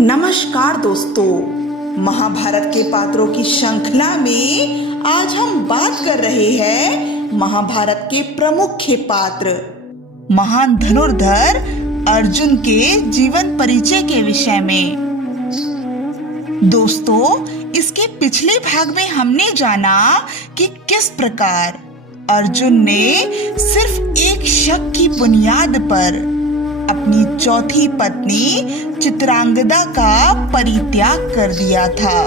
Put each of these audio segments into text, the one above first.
नमस्कार दोस्तों, महाभारत के पात्रों की श्रृंखला में आज हम बात कर रहे हैं महाभारत के प्रमुख पात्र महान धनुर्धर अर्जुन के जीवन परिचय के विषय में। दोस्तों, इसके पिछले भाग में हमने जाना कि किस प्रकार अर्जुन ने सिर्फ एक शक की बुनियाद पर अपनी चौथी पत्नी चित्रांगदा का परित्याग कर दिया था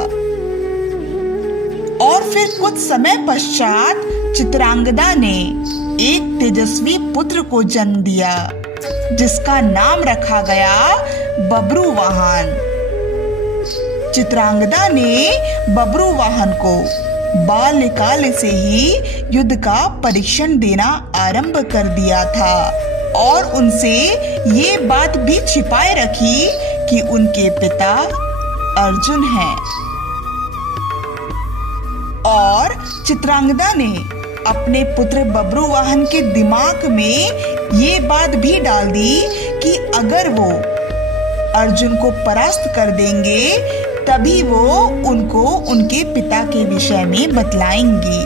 और फिर कुछ समय पश्चात चित्रांगदा ने एक तेजस्वी पुत्र को जन्म दिया जिसका नाम रखा गया बब्रुवाहन। चित्रांगदा ने बब्रुवाहन को बाल्यकाल से ही युद्ध का परीक्षण देना आरंभ कर दिया था और उनसे ये बात भी छिपाए रखी कि उनके पिता अर्जुन हैं। और चित्रांगदा ने अपने पुत्र बब्रुवाहन के दिमाग में ये बात भी डाल दी कि अगर वो अर्जुन को परास्त कर देंगे तभी वो उनको उनके पिता के विषय में बतलाएंगी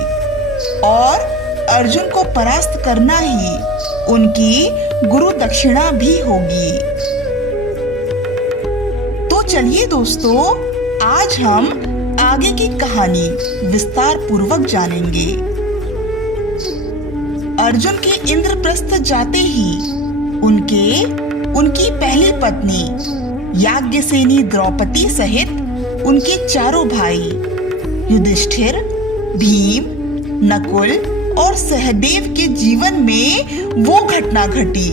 और अर्जुन को परास्त करना ही उनकी गुरु दक्षिणा भी होगी। तो चलिए दोस्तों, आज हम आगे की कहानी विस्तार पूर्वक जानेंगे। अर्जुन के इंद्रप्रस्थ जाते ही उनकी पहली पत्नी याज्ञसेनी द्रौपदी सहित उनके चारों भाई युधिष्ठिर, भीम, नकुल और सहदेव के जीवन में वो घटना घटी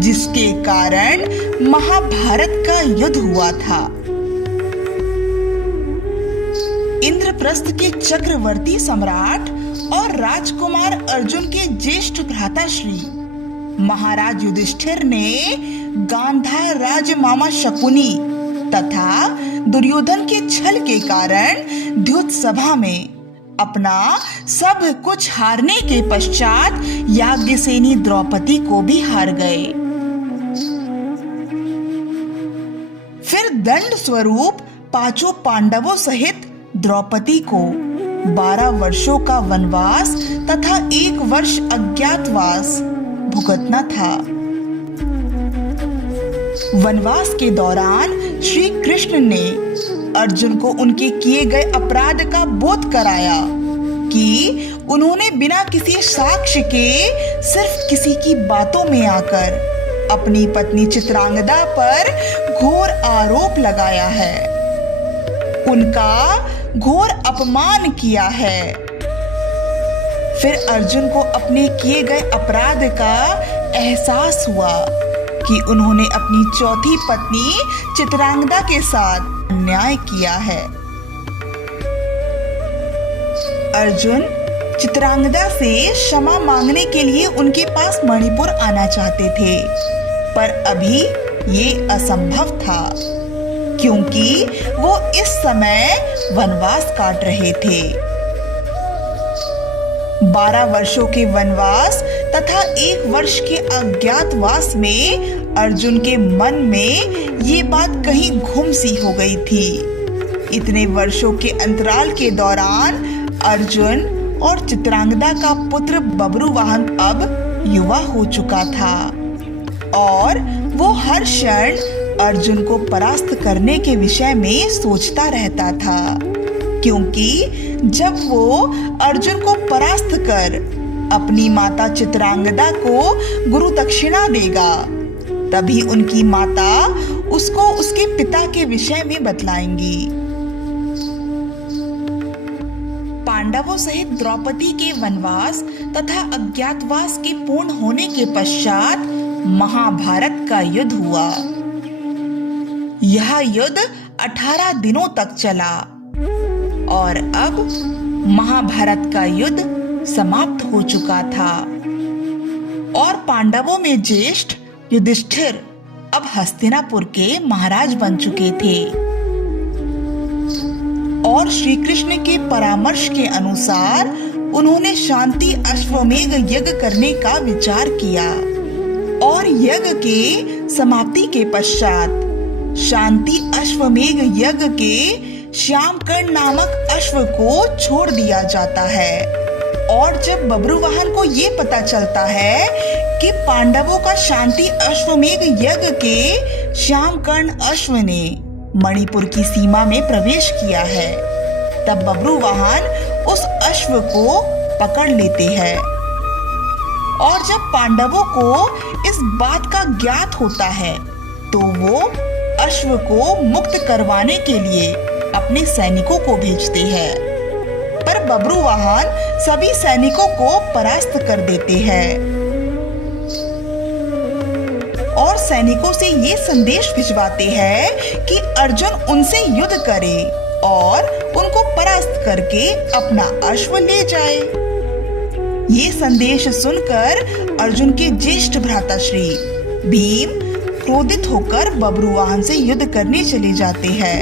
जिसके कारण महाभारत का युद्ध हुआ था। इंद्रप्रस्थ के चक्रवर्ती सम्राट और राजकुमार अर्जुन के ज्येष्ठ भ्राताश्री महाराज युधिष्ठिर ने गांधार राजमामा शकुनी तथा दुर्योधन के छल के कारण द्युत सभा में अपना सब कुछ हारने के पश्चात याज्ञसेनी द्रौपदी को भी हार गए। फिर दंड स्वरूप पांचों पांडवों सहित द्रौपदी को 12 वर्षों का वनवास तथा 1 वर्ष अज्ञातवास भुगतना था। वनवास के दौरान श्री कृष्ण ने अर्जुन को उनके किए गए अपराध का बोध कराया कि उन्होंने बिना किसी साक्ष्य के सिर्फ किसी की बातों में आकर अपनी पत्नी चित्रांगदा पर घोर आरोप लगाया है, उनका घोर अपमान किया है। फिर अर्जुन को अपने किए गए अपराध का एहसास हुआ कि उन्होंने अपनी चौथी पत्नी चित्रांगदा के साथ अन्याय किया है। अर्जुन चित्रांगदा से क्षमा मांगने के लिए उनके पास मणिपुर आना चाहते थे, पर अभी ये असंभव था क्योंकि वो इस समय वनवास काट रहे थे। 12 वर्षों के वनवास तथा 1 वर्ष के अज्ञातवास में अर्जुन के मन में ये बात कहीं गुम सी हो गई थी। इतने वर्षों के अंतराल के दौरान अर्जुन और चित्रांगदा का पुत्र बब्रुवाहन अब युवा हो चुका था और वो हर क्षण अर्जुन को परास्त करने के विषय में सोचता रहता था, क्योंकि जब वो अर्जुन को परास्त कर अपनी माता चित्रांगदा को गुरु दक्षिणा देगा तभी उनकी माता उसको उसके पिता के विषय में बतलाएंगी। पांडवों सहित द्रौपदी के वनवास तथा अज्ञातवास के पूर्ण होने के पश्चात महाभारत का युद्ध हुआ। यह युद्ध 18 दिनों तक चला और अब महाभारत का युद्ध समाप्त हो चुका था और पांडवों में ज्येष्ठ युधिष्ठिर अब हस्तिनापुर के महाराज बन चुके थे और श्री कृष्ण के परामर्श के अनुसार उन्होंने शांति अश्वमेध यज्ञ करने का विचार किया और यज्ञ के समाप्ति के पश्चात शांति अश्वमेध यज्ञ के श्यामकर्ण नामक अश्व को छोड़ दिया जाता है। और जब बब्रुवाहन को ये पता चलता है कि पांडवों का शांति अश्वमेध यज्ञ के श्यामकर्ण अश्व ने मणिपुर की सीमा में प्रवेश किया है, तब बब्रुवाहन उस अश्व को पकड़ लेते हैं। और जब पांडवों को इस बात का ज्ञात होता है तो वो अश्व को मुक्त करवाने के लिए अपने सैनिकों को भेजते हैं, पर बब्रुवाहन सभी सैनिकों को परास्त कर देते हैं और सैनिकों से ये संदेश भिजवाते हैं कि अर्जुन उनसे युद्ध करे और उनको परास्त करके अपना अश्व ले जाए। ये संदेश सुनकर अर्जुन के ज्येष्ठ भ्राताश्री भीम क्रोधित होकर बब्रुवाहन से युद्ध करने चले जाते हैं,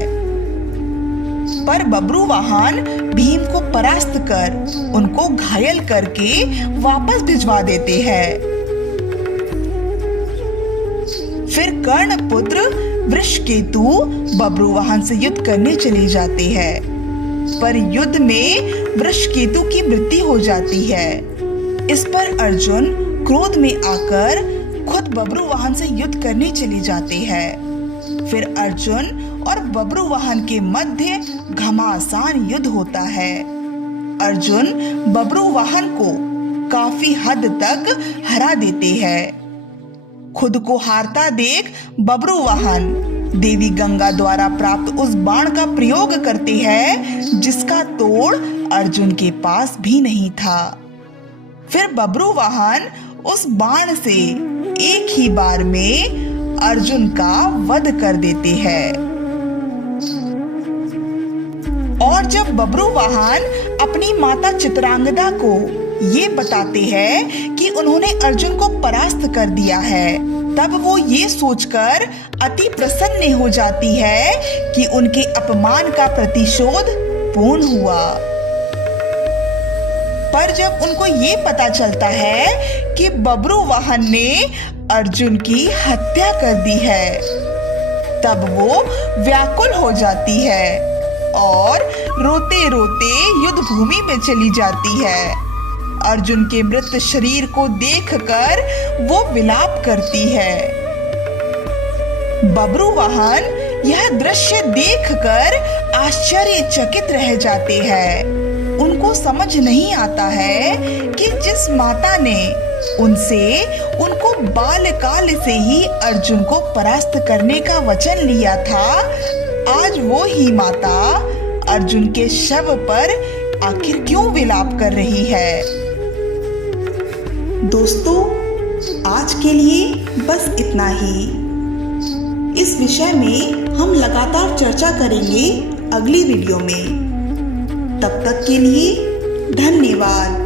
पर बब्रुवाहन भीम को परास्त कर उनको घायल करके वापस भिजवा देते हैं। फिर कर्ण पुत्र वृषकेतु बब्रुवाहन से युद्ध करने चले जाते हैं, पर युद्ध में वृषकेतु की मृत्यु हो जाती है। इस पर अर्जुन क्रोध में आकर खुद बब्रुवाहन से युद्ध करने चले जाते हैं। फिर अर्जुन और बब्रुवाहन के मध्य घमासान युद्ध होता है। अर्जुन बब्रुवाहन को काफी हद तक हरा देते हैं। खुद को हारता देख बब्रुवाहन देवी गंगा द्वारा प्राप्त उस बाण का प्रयोग करते हैं जिसका तोड़ अर्जुन के पास भी नहीं था। फिर बब्रुवाहन उस बाण से एक ही बार में अर्जुन का वध कर देते हैं। और जब बब्रुवाहन अपनी माता चित्रांगदा को ये बताते हैं कि उन्होंने अर्जुन को परास्त कर दिया है, तब वो ये सोचकर अति प्रसन्न हो जाती है कि उनके अपमान का प्रतिशोध पूर्ण हुआ। पर जब उनको ये पता चलता है कि बब्रुवाहन ने अर्जुन की हत्या कर दी है, तब वो व्याकुल हो जाती है और रोते रोते युद्ध भूमि में चली जाती है। अर्जुन के मृत शरीर को देखकर वो विलाप करती है। बब्रुवाहन यह दृश्य देखकर आश्चर्यचकित रह जाते हैं। उनको समझ नहीं आता है कि जिस माता ने उनको बालकाल से ही अर्जुन को परास्त करने का वचन लिया था, आज वो ही माता अर्जुन के शव पर आखिर क्यों विलाप कर रही है। दोस्तों, आज के लिए बस इतना ही। इस विषय में हम लगातार चर्चा करेंगे अगली वीडियो में। तब तक के लिए धन्यवाद।